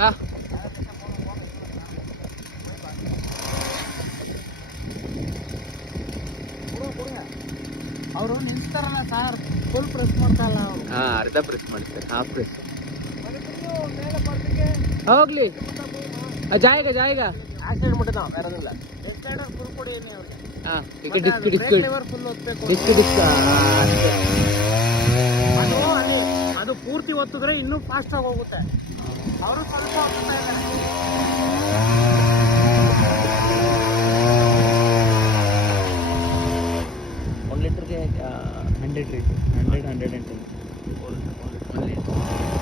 ಹಾಂ ಅವರು ನಿಲ್ಸ್ತಾರಲ್ಲ sir, full press ಮಾಡ್ತಾರಲ್ಲ ಅವರು. ಹಾಂ, ಅರ್ಧ ಪ್ರೆಸ್ ಮಾಡ್ತಾರೆ, ಹಾಫ್ ಪ್ರೆಸ್. ಹೋಗ್ಲಿ, ಜಾಯಿಗ ಆಕ್ಸಿಡೆಂಟ್ ಮುಟ್ಟಿದ ಬೇರೆದಿಲ್ಲ. ಫುಲ್ ಕೊಡಿ ಅವ್ರಿಗೆ. ಹಾಂ, ಈಗ ಮತ್ತೆ ಡಿಸ್ಕ್ ಫುಲ್ ಒತ್ತಬೇಕು. ಡಿಸ್ಕ್ ಅದು ಪೂರ್ತಿ ಒತ್ತಿದ್ರೆ ಇನ್ನೂ ಫಾಸ್ಟ್ ಆಗಿ ಹೋಗುತ್ತೆ. ಅವರು ಸ್ವಲ್ಪ ಒತ್ತುತ್ತಾ ಇದ್ದಾರೆ. 1 ಲೀಟರ್ಗೆ 100 ರೇಟ್, 100 110 1 ಲೀಟರ್